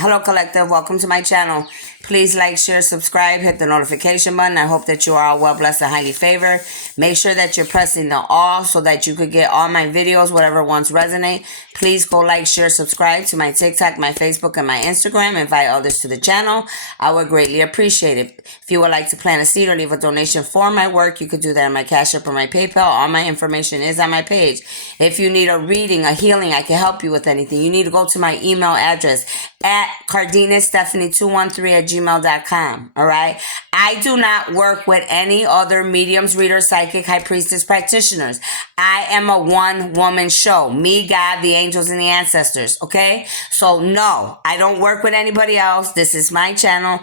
Hello, collective. Welcome to my channel. Please like, share, subscribe, hit the notification button. I hope that you are all well blessed and highly favored. Make sure that you're pressing the all so that you could get all my videos, whatever ones resonate. Please go like, share, subscribe to my TikTok, my Facebook, and my Instagram. Invite others to the channel. I would greatly appreciate it. If you would like to plant a seed or leave a donation for my work, you could do that on my Cash App or my PayPal. All my information is on my page. If you need a reading, a healing, I can help you with anything. You need to go to my email address at cardenasstephanie213@gmail.com. All right. I do not work with any other mediums, readers, psychic, high priestess practitioners. I am a one-woman show. Me, God, the angels, and the ancestors. Okay. So no, I don't work with anybody else. This is my channel.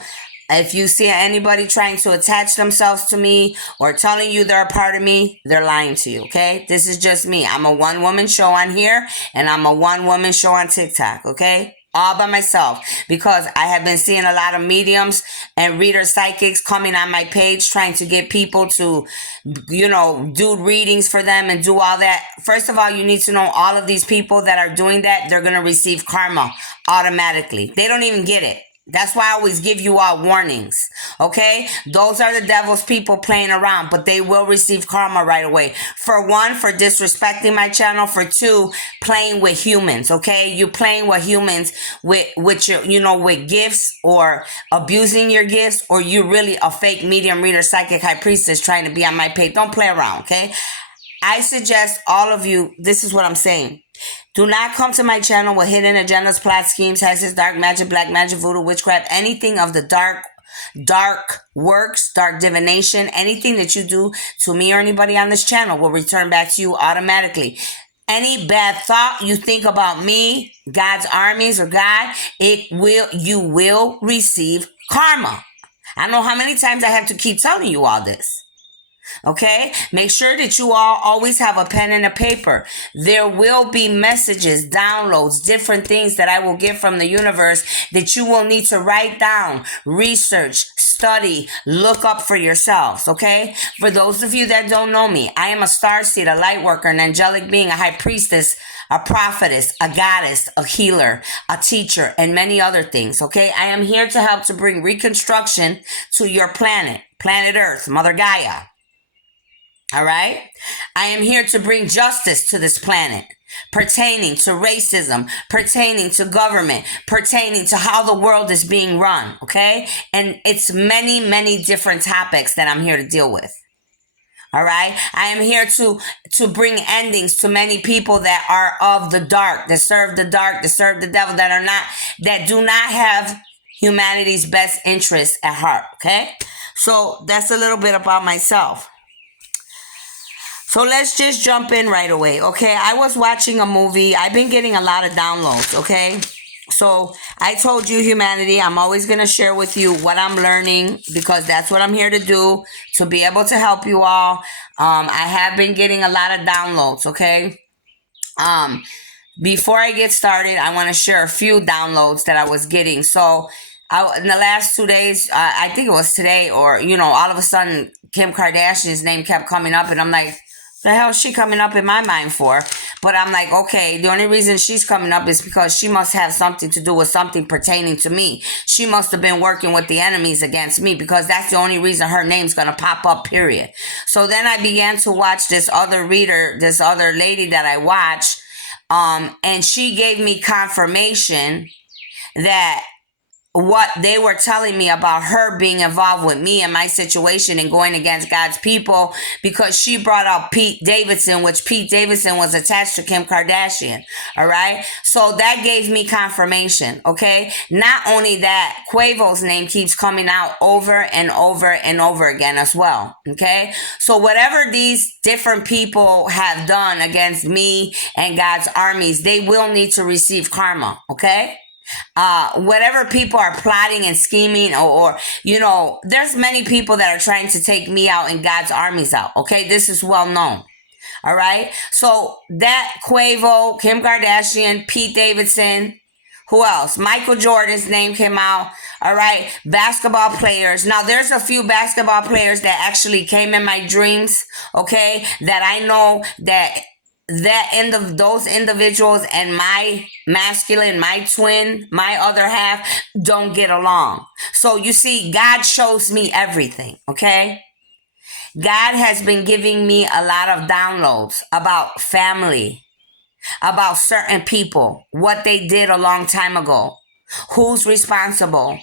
If you see anybody trying to attach themselves to me or telling you they're a part of me, they're lying to you, okay? This is just me. I'm a one-woman show on here, and I'm a one-woman show on TikTok, okay? All by myself, because I have been seeing a lot of mediums and reader psychics coming on my page trying to get people to, do readings for them and do all that. First of all, you need to know all of these people that are doing that, they're going to receive karma automatically. They don't even get it. That's why I always give you all warnings, okay? Those are the devil's people playing around, but they will receive karma right away. For one, for disrespecting my channel. For two, playing with humans, okay? You playing with humans with your, with gifts or abusing your gifts, or you really a fake medium, reader, psychic, high priestess trying to be on my page. Don't play around, okay? I suggest all of you, this is what I'm saying. Do not come to my channel with hidden agendas, plot schemes, hexes, dark magic, black magic, voodoo, witchcraft, anything of the dark works, dark divination. Anything that you do to me or anybody on this channel will return back to you automatically. Any bad thought you think about me, God's armies, or God, you will receive karma. I don't know how many times I have to keep telling you all this. Okay, make sure that you all always have a pen and a paper. There will be messages, downloads, different things that I will get from the universe that you will need to write down, research, study, look up for yourselves. Okay, for those of you that don't know me, I am a starseed, a light worker, an angelic being, a high priestess, a prophetess, a goddess, a healer, a teacher, and many other things. Okay, I am here to help to bring reconstruction to your planet Earth, Mother Gaia. All right. I am here to bring justice to this planet, pertaining to racism, pertaining to government, pertaining to how the world is being run. Okay. And it's many, many different topics that I'm here to deal with. All right. I am here to bring endings to many people that are of the dark, that serve the dark, that serve the devil, that do not have humanity's best interests at heart. Okay. So that's a little bit about myself. So let's just jump in right away, okay? I was watching a movie. I've been getting a lot of downloads, okay? So I told you, humanity, I'm always going to share with you what I'm learning, because that's what I'm here to do, to be able to help you all. I have been getting a lot of downloads, okay? Before I get started, I want to share a few downloads that I was getting. So in the last 2 days, I think it was today, or, all of a sudden, Kim Kardashian's name kept coming up, and I'm like, the hell is she coming up in my mind for? But I'm like, okay, the only reason she's coming up is because she must have something to do with something pertaining to me. She must have been working with the enemies against me, because that's the only reason her name's going to pop up, period. So then I began to watch this other lady that I watch, and she gave me confirmation that what they were telling me about her being involved with me and my situation and going against God's people, because she brought up Pete Davidson, which Pete Davidson was attached to Kim Kardashian. All right. So that gave me confirmation. Okay. Not only that, Quavo's name keeps coming out over and over and over again as well. Okay. So whatever these different people have done against me and God's armies, they will need to receive karma. Okay. Whatever people are plotting and scheming, or there's many people that are trying to take me out and God's armies out. Okay, this is well known. All right, so that Quavo, Kim Kardashian, Pete Davidson, who else? Michael Jordan's name came out. All right, basketball players. Now there's a few basketball players that actually came in my dreams. Okay, that I know that that end of those individuals and my masculine, my twin, my other half don't get along. So you see, God shows me everything, okay? God has been giving me a lot of downloads about family, about certain people, what they did a long time ago, who's responsible,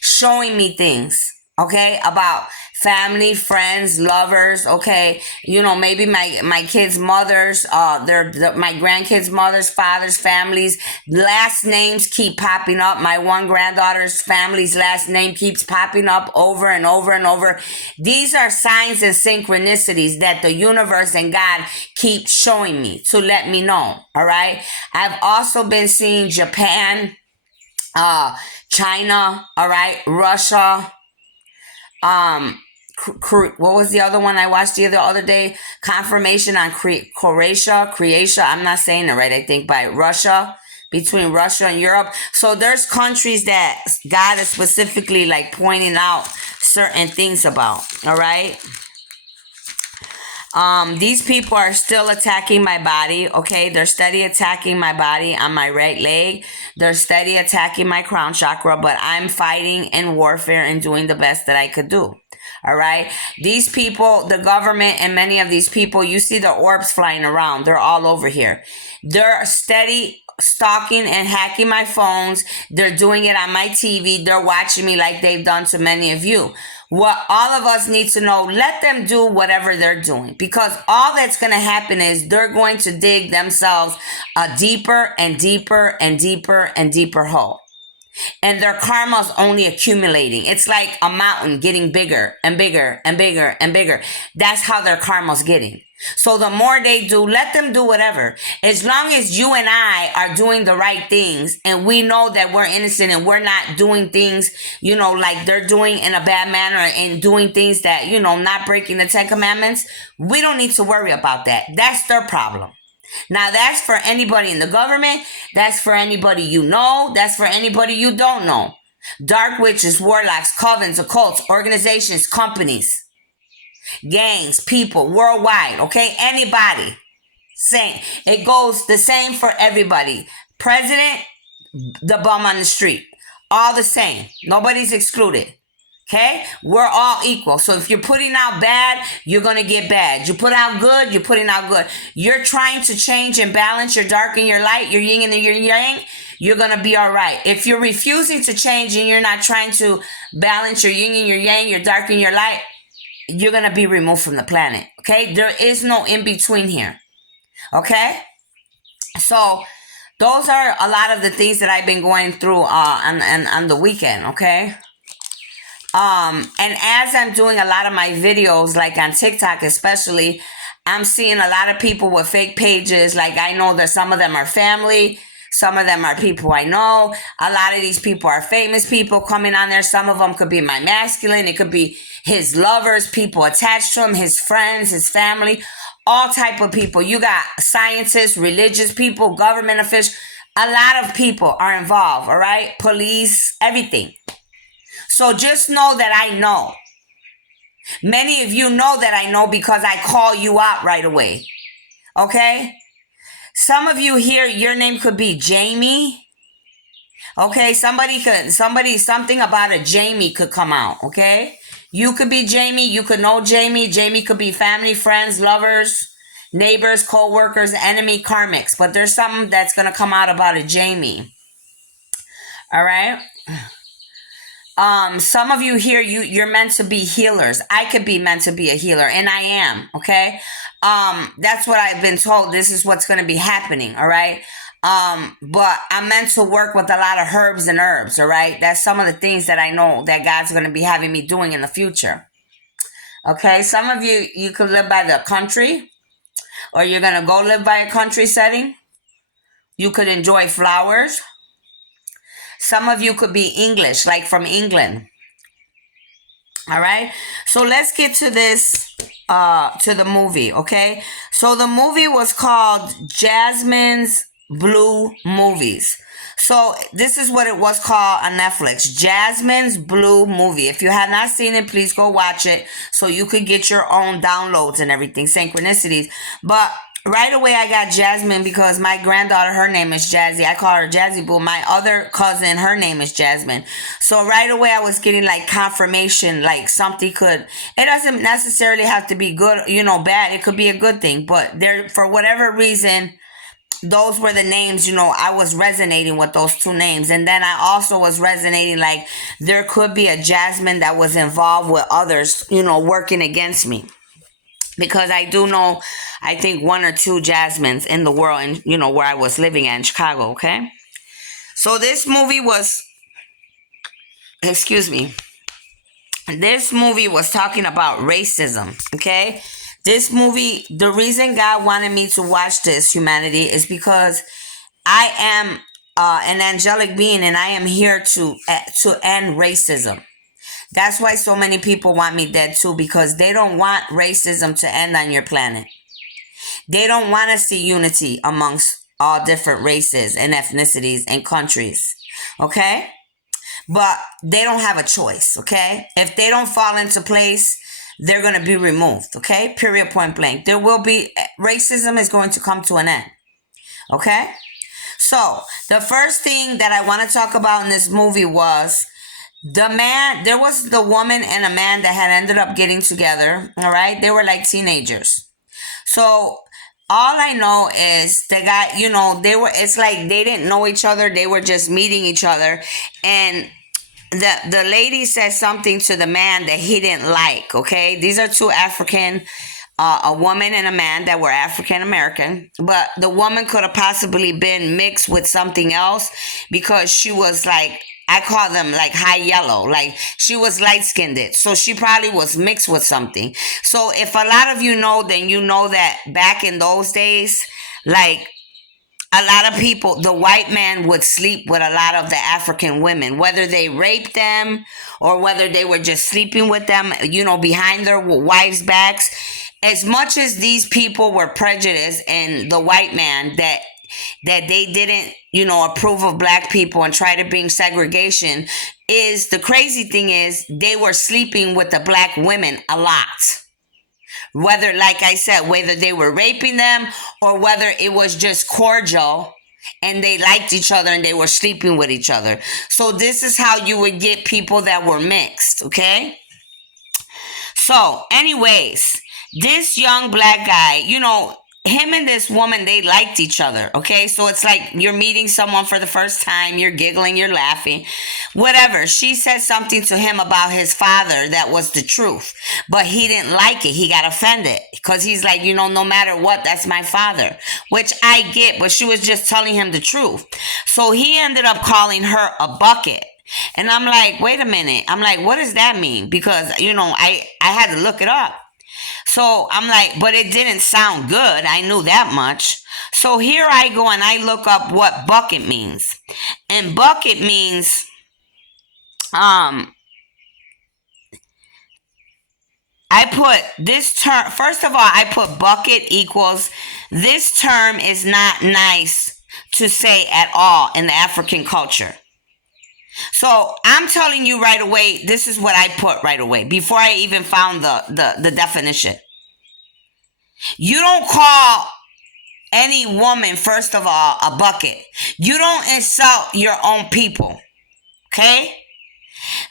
showing me things, okay, about family, friends, lovers, okay, maybe my kids' mothers, my grandkids' mothers, fathers, families, last names keep popping up. My one granddaughter's family's last name keeps popping up over and over and over. These are signs and synchronicities that the universe and God keep showing me to let me know. All right. I've also been seeing Japan, China, all right, Russia, what was the other one I watched the other day? Confirmation on Croatia. I'm not saying it right, I think, by Russia, between Russia and Europe. So there's countries that God is specifically like pointing out certain things about, all right? These people are still attacking my body, okay? They're steady attacking my body on my right leg. They're steady attacking my crown chakra, but I'm fighting in warfare and doing the best that I could do. All right. These people, the government and many of these people, you see the orbs flying around. They're all over here. They're steady stalking and hacking my phones. They're doing it on my TV. They're watching me like they've done to many of you. What all of us need to know, let them do whatever they're doing, because all that's going to happen is they're going to dig themselves a deeper and deeper and deeper and deeper hole. And their karma's only accumulating. It's like a mountain getting bigger and bigger and bigger and bigger. That's how their karma's getting. So the more they do, let them do whatever. As long as you and I are doing the right things and we know that we're innocent and we're not doing things, like they're doing in a bad manner and doing things that, not breaking the 10 Commandments, we don't need to worry about that. That's their problem. Now, that's for anybody in the government. That's for anybody you know. That's for anybody you don't know. Dark witches, warlocks, covens, occults, organizations, companies, gangs, people, worldwide, okay? Anybody. Same. It goes the same for everybody. President, the bum on the street. All the same. Nobody's excluded. Okay? We're all equal. So if you're putting out bad, you're going to get bad. You put out good, you're putting out good. You're trying to change and balance your dark and your light, your yin and your yang, you're going to be all right. If you're refusing to change and you're not trying to balance your yin and your yang, your dark and your light, you're going to be removed from the planet. Okay? There is no in between here. Okay? So those are a lot of the things that I've been going through on the weekend. Okay? And as I'm doing a lot of my videos, like on TikTok especially, I'm seeing a lot of people with fake pages. Like I know that some of them are family. Some of them are people I know. A lot of these people are famous people coming on there. Some of them could be my masculine. It could be his lovers, people attached to him, his friends, his family, all type of people. You got scientists, religious people, government officials. A lot of people are involved, all right? Police, everything. So just know that I know. Many of you know that I know because I call you out right away. Okay? Some of you here, your name could be Jamie. Okay? Something about a Jamie could come out. Okay? You could be Jamie. You could know Jamie. Jamie could be family, friends, lovers, neighbors, co-workers, enemy, karmics. But there's something that's going to come out about a Jamie. All right? Some of you here, you're meant to be healers. I could be meant to be a healer, and I am, okay? That's what I've been told. This is what's going to be happening, all right? But I'm meant to work with a lot of herbs and herbs, all right? That's some of the things that I know that God's going to be having me doing in the future. Okay, some of you could live by the country, or you're going to go live by a country setting. You could enjoy flowers. Some of you could be English, like from England. All right. So let's get to this, to the movie. Okay. So the movie was called Jasmine's Blue Movies. So this is what it was called on Netflix. Jasmine's Blue Movie. If you have not seen it, please go watch it so you could get your own downloads and everything, synchronicities. But Right away, I got Jasmine because my granddaughter, her name is Jazzy. I call her Jazzy Boo. My other cousin, her name is Jasmine. So right away, I was getting like confirmation, like something could. It doesn't necessarily have to be good, bad. It could be a good thing, but there, for whatever reason, those were the names. I was resonating with those two names, and then I also was resonating like there could be a Jasmine that was involved with others, working against me because I do know, I think one or two Jasmines in the world, and where I was living at in Chicago. Okay, so this movie was, excuse me, this movie was talking about racism. Okay, this movie, the reason God wanted me to watch this, humanity, is because I am an angelic being, and I am here to end racism. That's why so many people want me dead too, because they don't want racism to end on your planet. They don't want to see unity amongst all different races and ethnicities and countries. Okay? But they don't have a choice. Okay? If they don't fall into place, they're going to be removed. Okay? Period, point blank. There will be, racism is going to come to an end. Okay? So, the first thing that I want to talk about in this movie was there was the woman and a man that had ended up getting together. All right? They were like teenagers. So, all I know is the guy, it's like they didn't know each other. They were just meeting each other. And the lady said something to the man that he didn't like. Okay? These are two African, a woman and a man that were African American, but the woman could have possibly been mixed with something else because she was like, I call them like high yellow, like she was light skinned, so she probably was mixed with something. So if a lot of you know, then you know that back in those days, like a lot of people, the white man would sleep with a lot of the African women, whether they raped them or whether they were just sleeping with them, behind their wives' backs. As much as these people were prejudiced and the white man that they didn't, approve of black people and try to bring segregation, is the crazy thing is they were sleeping with the black women a lot. Whether, like I said, whether they were raping them or whether it was just cordial and they liked each other and they were sleeping with each other. So this is how you would get people that were mixed, okay? So, anyways, this young black guy, him and this woman, they liked each other, okay? So it's like you're meeting someone for the first time, you're giggling, you're laughing, whatever. She said something to him about his father that was the truth, but he didn't like it. He got offended because he's like, no matter what, that's my father, which I get, but she was just telling him the truth. So he ended up calling her a bucket. And I'm like, wait a minute. I'm like, what does that mean? Because, I had to look it up. So I'm like, but it didn't sound good. I knew that much. So here I go and I look up what bucket means. And bucket means, I put this term, first of all, I put bucket equals, this term is not nice to say at all in the African culture. So I'm telling you right away, this is what I put right away before I even found the definition. You don't call any woman, first of all, a bucket. You don't insult your own people. Okay?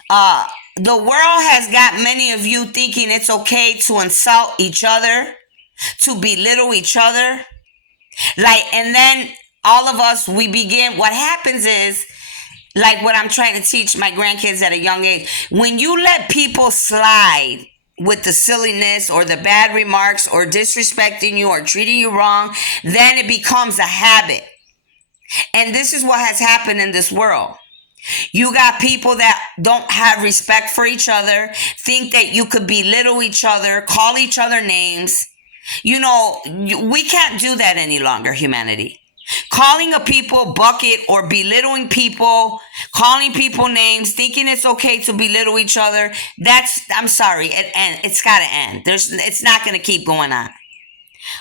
The world has got many of you thinking it's okay to insult each other, to belittle each other. And then all of us, we begin, what happens is, like what I'm trying to teach my grandkids at a young age, when you let people slide with the silliness or the bad remarks or disrespecting you or treating you wrong, then it becomes a habit. And this is what has happened in this world. You got people that don't have respect for each other, think that you could belittle each other, call each other names. We can't do that any longer, humanity. Calling a people bucket or belittling people, calling people names, thinking it's okay to belittle each other, I'm sorry, it's got to end. It's not going to keep going on.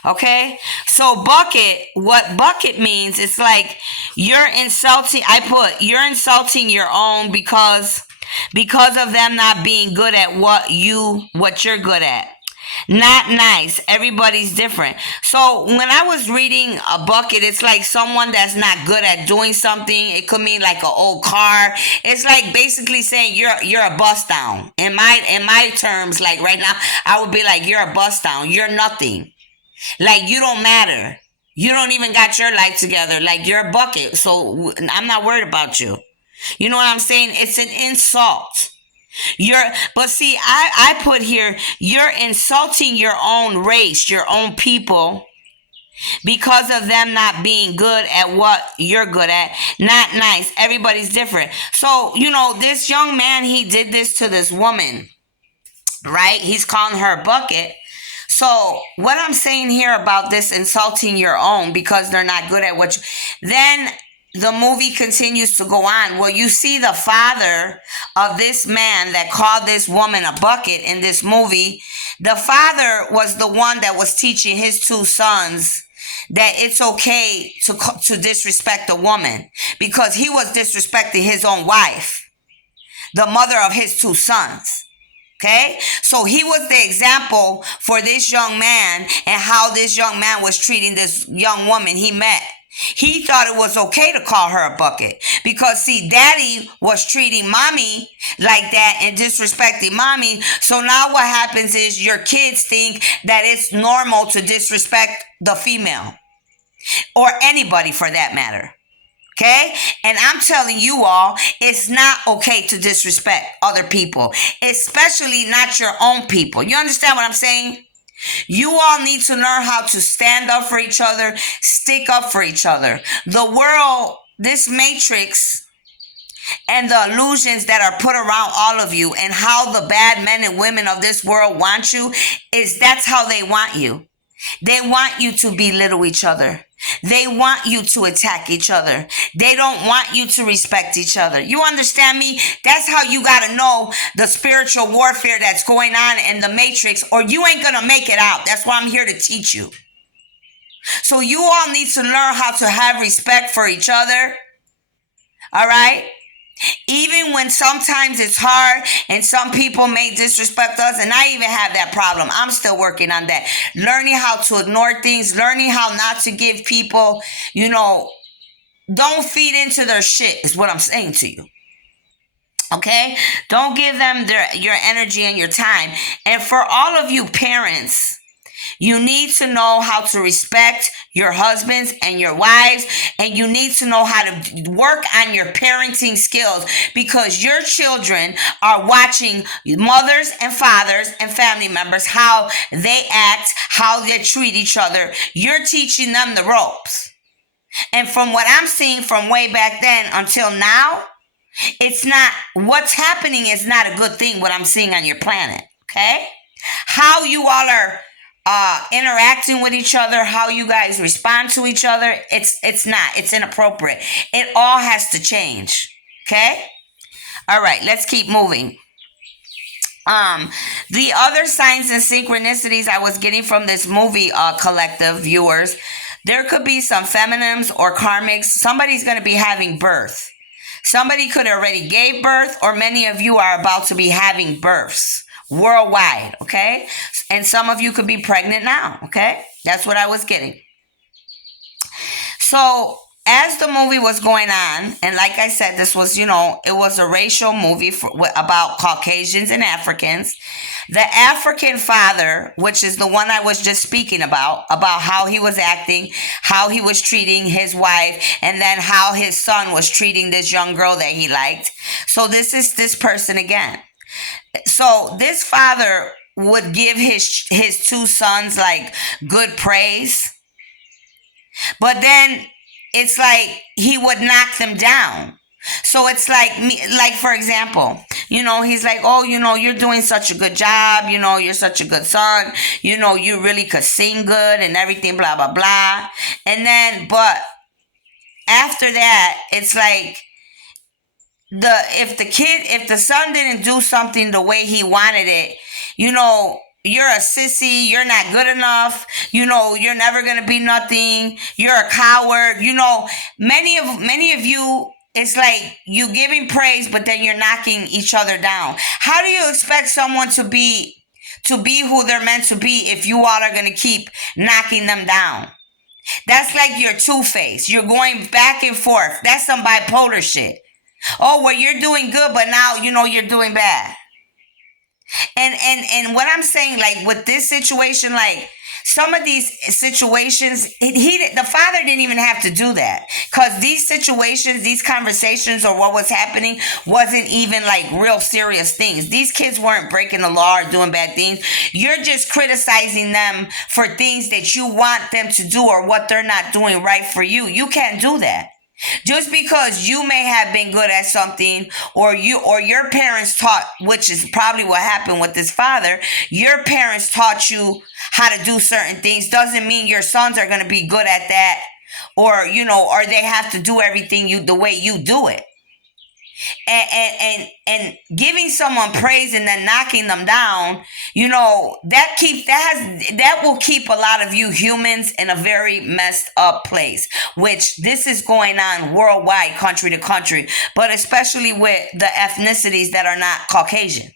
Okay? So bucket, what bucket means, it's like you're insulting your own because of them not being good at what you're good at. Not nice. Everybody's different. So when I was reading a bucket, it's like someone that's not good at doing something. It could mean like an old car. It's like basically saying you're a bust down. In my terms, like right now, I would be like you're a bust down. You're nothing. Like you don't matter. You don't even got your life together. Like you're a bucket. So I'm not worried about you. You know what I'm saying? It's an insult. But see, I put here, you're insulting your own race, your own people, because of them not being good at what you're good at. Not nice. Everybody's different. So, this young man, he did this to this woman, right? He's calling her a bucket. So, what I'm saying here about this insulting your own because they're not good at what then the movie continues to go on. Well, you see the father of this man that called this woman a bucket in this movie. The father was the one that was teaching his two sons that it's okay to disrespect a woman because he was disrespecting his own wife, the mother of his two sons. Okay, so he was the example for this young man and how this young man was treating this young woman he met. He thought it was okay to call her a bucket because, see, daddy was treating mommy like that and disrespecting mommy. So now what happens is your kids think that it's normal to disrespect the female or anybody for that matter. Okay? And I'm telling you all, it's not okay to disrespect other people, especially not your own people. You understand what I'm saying? You all need to learn how to stand up for each other, stick up for each other. The world, this matrix, and the illusions that are put around all of you and how the bad men and women of this world want you that's how they want you. They want you to belittle each other. They want you to attack each other. They don't want you to respect each other. You understand me? That's how you got to know the spiritual warfare that's going on in the matrix, or you ain't going to make it out. That's why I'm here to teach you. So you all need to learn how to have respect for each other. All right? Even when sometimes it's hard and some people may disrespect us, and I even have that problem. I'm still working on that. Learning how to ignore things, learning how not to give people, don't feed into their shit is what I'm saying to you. Okay? Don't give them your energy and your time. And for all of you parents, you need to know how to respect your husbands and your wives, and you need to know how to work on your parenting skills because your children are watching mothers and fathers and family members, how they act, how they treat each other. You're teaching them the ropes. And from what I'm seeing from way back then until now, what's happening is not a good thing, what I'm seeing on your planet. Okay? How you all are interacting with each other, how you guys respond to each other, it's inappropriate. It all has to change. Okay? All right, let's keep moving. The other signs and synchronicities I was getting from this movie, collective viewers, there could be some feminines or karmics. Somebody's going to be having birth. Somebody could already gave birth, or many of you are about to be having births worldwide, okay? And some of you could be pregnant now, okay? That's what I was getting. So as the movie was going on, and like I said, this was, it was a racial movie about Caucasians and Africans. The African father, which is the one I was just speaking about how he was acting, how he was treating his wife, and then how his son was treating this young girl that he liked. So this is this person again. So this father would give his two sons like good praise, but then it's like he would knock them down. So it's like me, like for example, he's like, oh, you're doing such a good job, you're such a good son, you really could sing good and everything, blah blah blah. And then, but after that, it's like if the son didn't do something the way he wanted it, you're a sissy, you're not good enough, you're never gonna be nothing, you're a coward, many of you, it's like you giving praise, but then you're knocking each other down. How do you expect someone to be to be who they're meant to be if you all are going to keep knocking them down. That's like your two-face. You're going back and forth. That's some bipolar shit. Oh, well, you're doing good, but now you're doing bad. And what I'm saying, like with this situation, like some of these situations, the father didn't even have to do that, because these situations, these conversations, or what was happening wasn't even like real serious things. These kids weren't breaking the law or doing bad things. You're just criticizing them for things that you want them to do or what they're not doing right for you. You can't do that. Just because you may have been good at something, or your parents taught, which is probably what happened with this father, your parents taught you how to do certain things, doesn't mean your sons are going to be good at that, or or they have to do everything the way you do it. And giving someone praise and then knocking them down, that will keep a lot of you humans in a very messed up place, which this is going on worldwide, country to country, but especially with the ethnicities that are not Caucasian.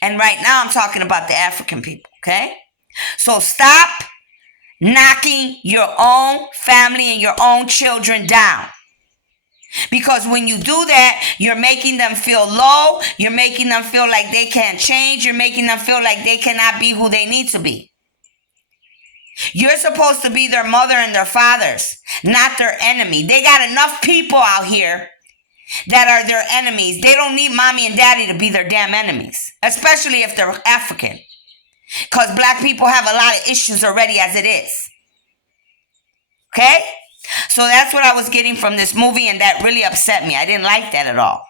And right now I'm talking about the African people, okay? So stop knocking your own family and your own children down. Because when you do that, you're making them feel low. You're making them feel like they can't change. You're making them feel like they cannot be who they need to be. You're supposed to be their mother and their fathers, not their enemy. They got enough people out here that are their enemies. They don't need mommy and daddy to be their damn enemies, especially if they're African. Because black people have a lot of issues already as it is. Okay? So that's what I was getting from this movie, and that really upset me. I didn't like that at all.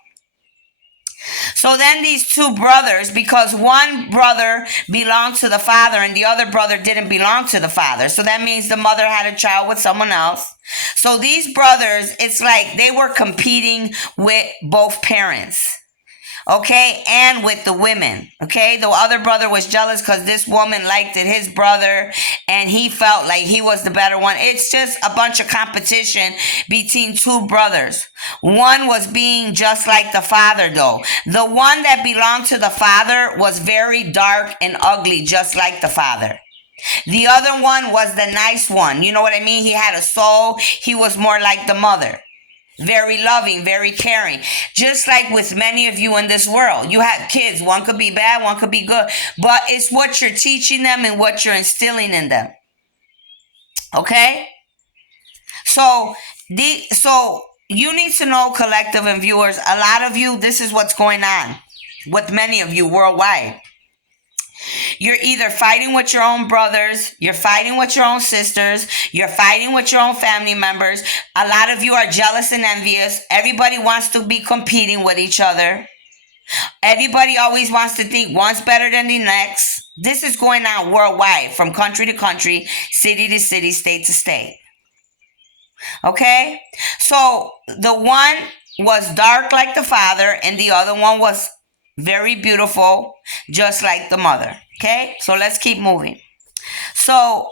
So then these two brothers, because one brother belonged to the father and the other brother didn't belong to the father. So that means the mother had a child with someone else. So these brothers, it's like they were competing with both parents. Okay, and with the women. Okay, the other brother was jealous because this woman liked it, his brother, and he felt like he was the better one. It's just a bunch of competition between two brothers. One was being just like the father, though. The one that belonged to the father was very dark and ugly, just like the father. The other one was the nice one. You know what I mean? He had a soul. He was more like the mother. Very loving, very caring. Just like with many of you in this world. You have kids. One could be bad, one could be good. But it's what you're teaching them and what you're instilling in them. Okay? So you need to know, collective and viewers, a lot of you, this is what's going on with many of you worldwide. You're either fighting with your own brothers, you're fighting with your own sisters, you're fighting with your own family members. A lot of you are jealous and envious. Everybody wants to be competing with each other. Everybody always wants to think one's better than the next. This is going on worldwide, from country to country, city to city, state to state. Okay? So the one was dark like the father, and the other one was very beautiful, just like the mother. Okay, so let's keep moving. So,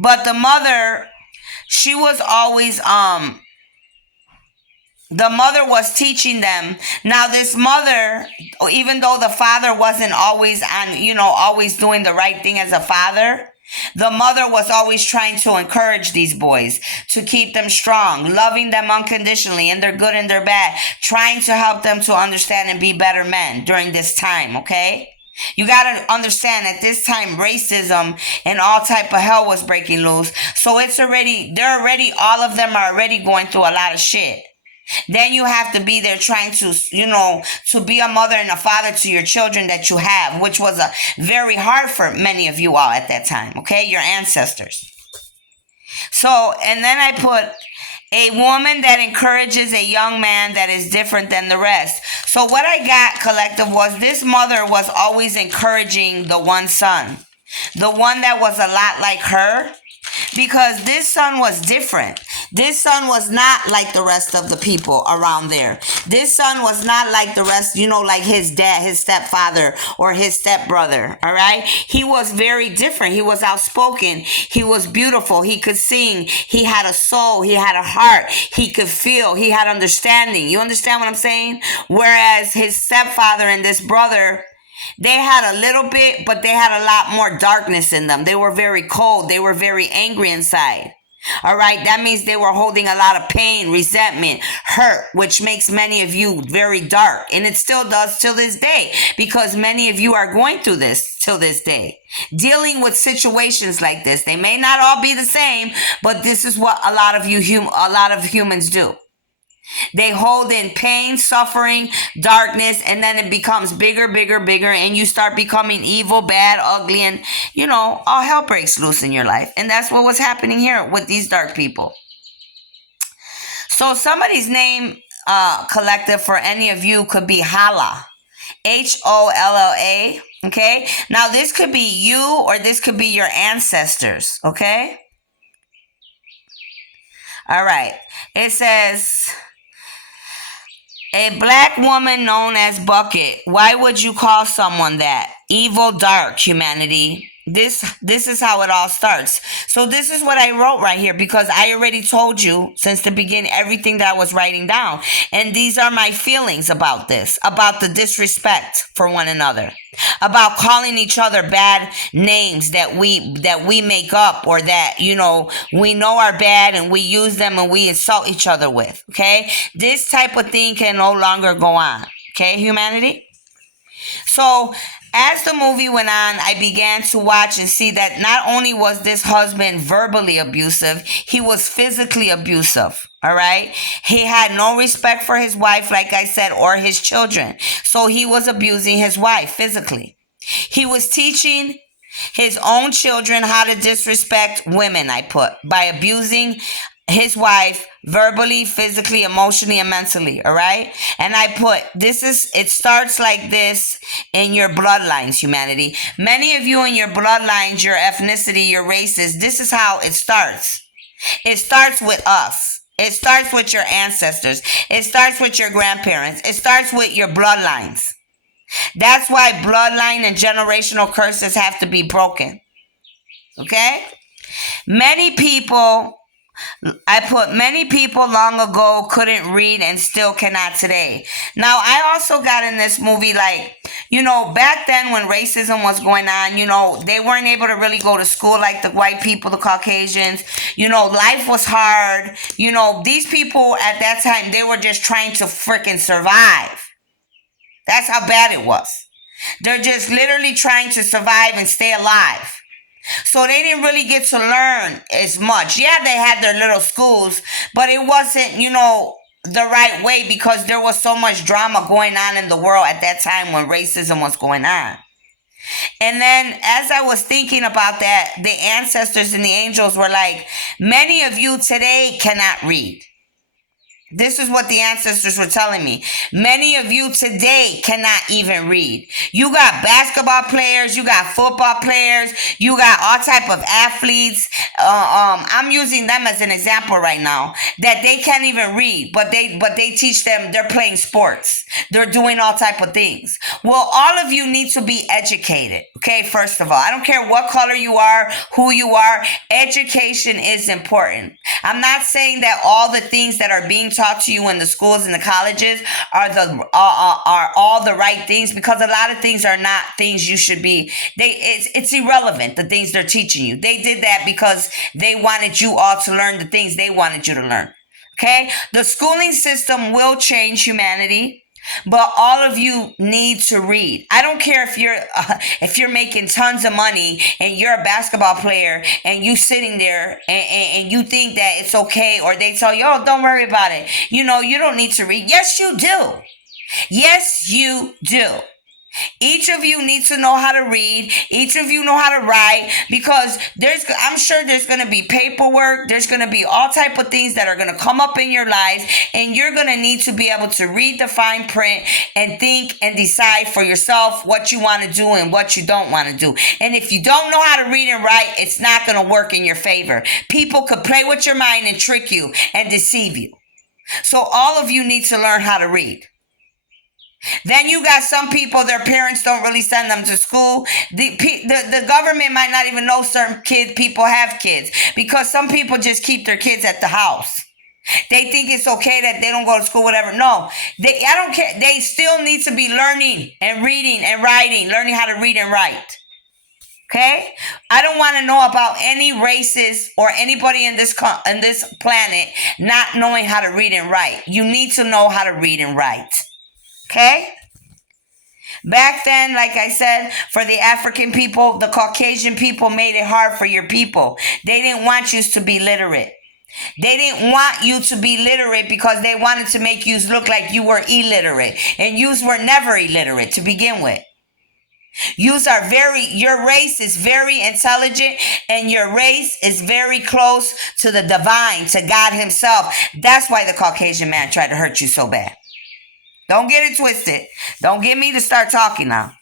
but the mother, she was always, the mother was teaching them. Now this mother, even though the father wasn't always always doing the right thing as a father, the mother was always trying to encourage these boys, to keep them strong, loving them unconditionally in their good and their bad, trying to help them to understand and be better men during this time, okay? You got to understand at this time, racism and all type of hell was breaking loose. So all of them are already going through a lot of shit. Then you have to be there trying to, to be a mother and a father to your children that you have, which was very hard for many of you all at that time, okay? Your ancestors. So, and then I put a woman that encourages a young man that is different than the rest. So what I got, collective, was this mother was always encouraging the one son, the one that was a lot like her, because this son was different. This son was not like the rest of the people around there. This son was not like the rest, like his dad, his stepfather, or his stepbrother, all right? He was very different. He was outspoken. He was beautiful. He could sing. He had a soul. He had a heart. He could feel. He had understanding. You understand what I'm saying? Whereas his stepfather and this brother, They had a little bit, but they had a lot more darkness in them. They were very cold. They were very angry inside. All right, that means they were holding a lot of pain, resentment, hurt, which makes many of you very dark. And it still does till this day, because many of you are going through this till this day, dealing with situations like this. They may not all be the same, but this is what a lot of humans do. They hold in pain, suffering, darkness, and then it becomes bigger, bigger, bigger, and you start becoming evil, bad, ugly, and, all hell breaks loose in your life. And that's what was happening here with these dark people. So somebody's name collective for any of you could be Hala. Holla. Okay? Now, this could be you or this could be your ancestors. Okay? All right. It says... A black woman known as Bucket. Why would you call someone that? Evil, dark, humanity. This is how it all starts. So this is what I wrote right here, because I already told you since the beginning everything that I was writing down. And these are my feelings about this, about the disrespect for one another, about calling each other bad names that we make up, or that, we know are bad and we use them and we insult each other with. Okay? This type of thing can no longer go on. Okay, humanity? So as the movie went on, I began to watch and see that not only was this husband verbally abusive, he was physically abusive. All right. He had no respect for his wife, like I said, or his children. So he was abusing his wife physically. He was teaching his own children how to disrespect women, by abusing his wife verbally, physically, emotionally, and mentally. All right. And it starts like this in your bloodlines, humanity. Many of you in your bloodlines, your ethnicity, your races, this is how it starts. It starts with us. It starts with your ancestors. It starts with your grandparents. It starts with your bloodlines. That's why bloodline and generational curses have to be broken. Okay? Many people long ago couldn't read and still cannot today. Now, I also got in this movie, back then when racism was going on, they weren't able to really go to school like the white people, the Caucasians. Life was hard. These people at that time, they were just trying to freaking survive. That's how bad it was. They're just literally trying to survive and stay alive. So they didn't really get to learn as much. Yeah, they had their little schools, but it wasn't, the right way, because there was so much drama going on in the world at that time when racism was going on. And then as I was thinking about that, the ancestors and the angels were like, many of you today cannot read. This is what the ancestors were telling me. Many of you today cannot even read. You got basketball players, you got football players, you got all type of athletes. I'm using them as an example right now, that they can't even read, but they teach them. They're playing sports. They're doing all type of things. Well, all of you need to be educated. Okay, first of all, I don't care what color you are, who you are. Education is important. I'm not saying that all the things that are being taught to you in the schools and the colleges are all the right things, because a lot of things are not things you should be. It's irrelevant, the things they're teaching you. They did that because they wanted you all to learn the things they wanted you to learn. Okay? The schooling system will change, humanity, but all of you need to read. I don't care if you're making tons of money and you're a basketball player and you sitting there and you think that it's okay, or they tell you, oh, don't worry about it. You don't need to read. Yes, you do. Yes, you do. Each of you needs to know how to read. Each of you know how to write, because I'm sure there's going to be paperwork. There's going to be all type of things that are going to come up in your lives, and you're going to need to be able to read the fine print and think and decide for yourself what you want to do and what you don't want to do. And if you don't know how to read and write, it's not going to work in your favor. People could play with your mind and trick you and deceive you. So all of you need to learn how to read. Then you got some people, their parents don't really send them to school. The government might not even know certain people have kids, because some people just keep their kids at the house. They think it's okay that they don't go to school, whatever. No, I don't care. They still need to be learning and reading and writing, learning how to read and write. Okay, I don't want to know about any races or anybody in this planet not knowing how to read and write. You need to know how to read and write. Okay. Back then, like I said, for the African people, the Caucasian people made it hard for your people. They didn't want you to be literate. They didn't want you to be literate because they wanted to make you look like you were illiterate. And you were never illiterate to begin with. Your race is very intelligent, and your race is very close to the divine, to God himself. That's why the Caucasian man tried to hurt you so bad. Don't get it twisted. Don't get me to start talking now.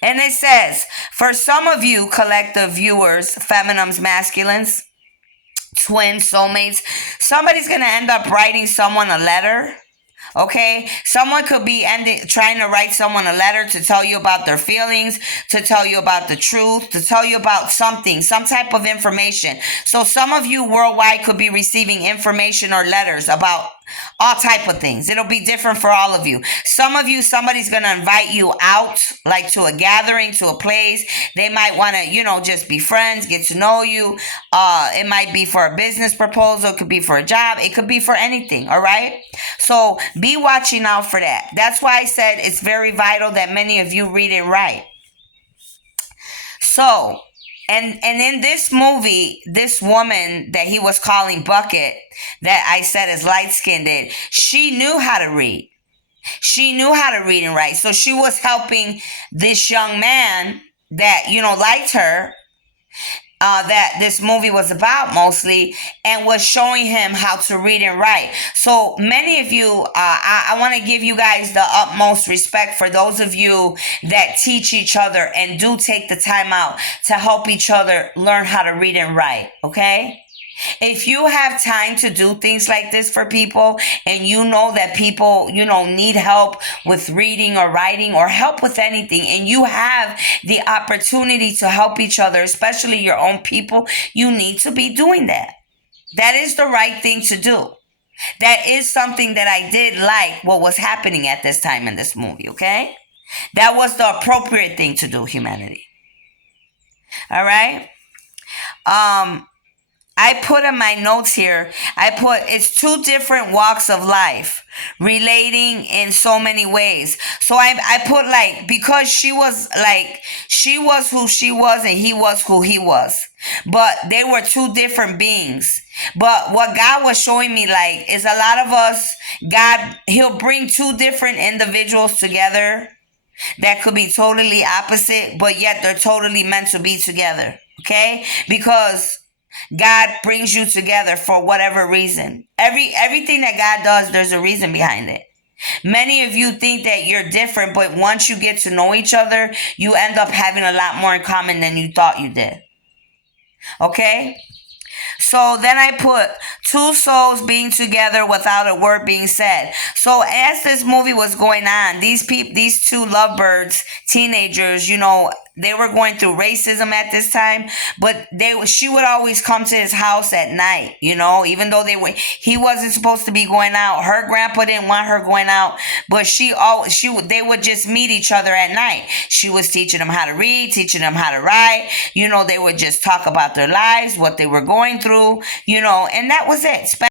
And it says, for some of you collective viewers, feminines, masculines, twins, soulmates, somebody's going to end up writing someone a letter. Okay, someone could be trying to write someone a letter to tell you about their feelings, to tell you about the truth, to tell you about something, some type of information. So some of you worldwide could be receiving information or letters about all type of things. It'll be different for all of you. Some of you, somebody's going to invite you out, like to a gathering, to a place. They might want to, just be friends, get to know you. It might be for a business proposal. It could be for a job. It could be for anything. All right. So be watching out for that. That's why I said it's very vital that many of you read and write. So, and in this movie, this woman that he was calling Bucket, that I said is light-skinned, she knew how to read. She knew how to read and write. So she was helping this young man that, liked her, that this movie was about mostly, and was showing him how to read and write. So many of you, I want to give you guys the utmost respect for those of you that teach each other and do take the time out to help each other learn how to read and write, okay? If you have time to do things like this for people, and you know that people, need help with reading or writing or help with anything, and you have the opportunity to help each other, especially your own people, you need to be doing that. That is the right thing to do. That is something that I did like what was happening at this time in this movie, okay? That was the appropriate thing to do, humanity. All right? I put in my notes here, it's two different walks of life relating in so many ways. So I put because she was who she was and he was who he was. But they were two different beings. But what God was showing me is a lot of us, he'll bring two different individuals together that could be totally opposite, but yet they're totally meant to be together. Okay? Because God brings you together for whatever reason. Everything that God does, there's a reason behind it. Many of you think that you're different, but once you get to know each other, you end up having a lot more in common than you thought you did. Okay? So then I put two souls being together without a word being said. So as this movie was going on, these two lovebirds, teenagers, they were going through racism at this time, but she would always come to his house at night, even though he wasn't supposed to be going out. Her grandpa didn't want her going out, but they would just meet each other at night. She was teaching them how to read, teaching them how to write. They would just talk about their lives, what they were going through, and that was it.